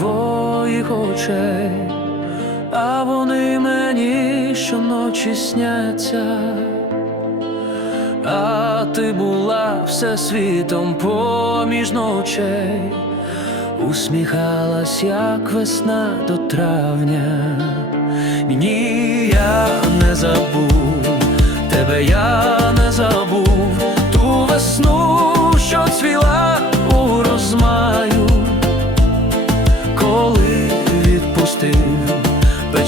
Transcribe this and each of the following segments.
твоїх очей, а вони мені щоночі сняться. А ти була всесвітом поміж ночей, усміхалась, як весна до травня. Ні, я не забув,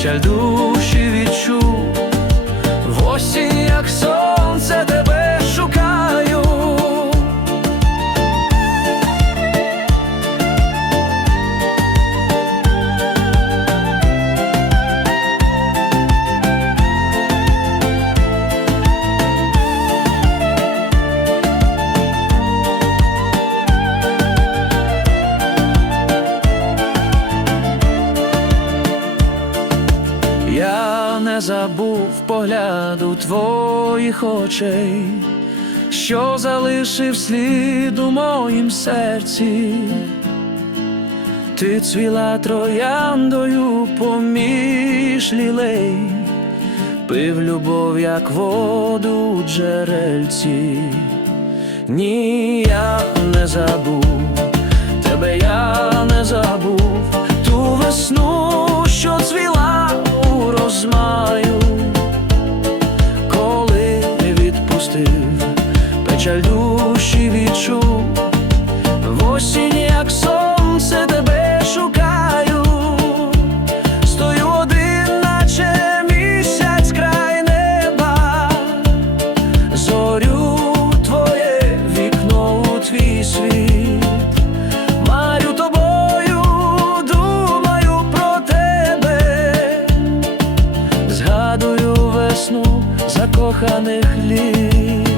печаль душі відчув. Не забув погляду твоїх очей, що залишив слід у моїм серці. Ти цвіла трояндою поміж лілей, пив любов, як воду у джерельці. Ні, я не забув, весну закоханих літ.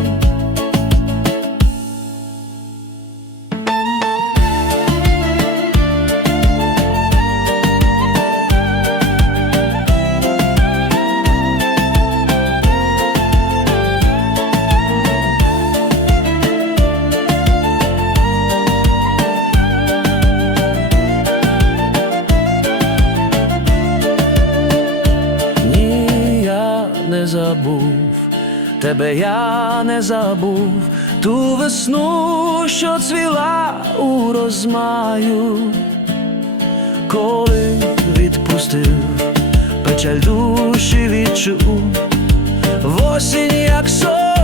Не забув, тебе я не забув, ту весну, що цвіла у розмаю, коли відпустив, печаль душі відчув, в осінь, як сон.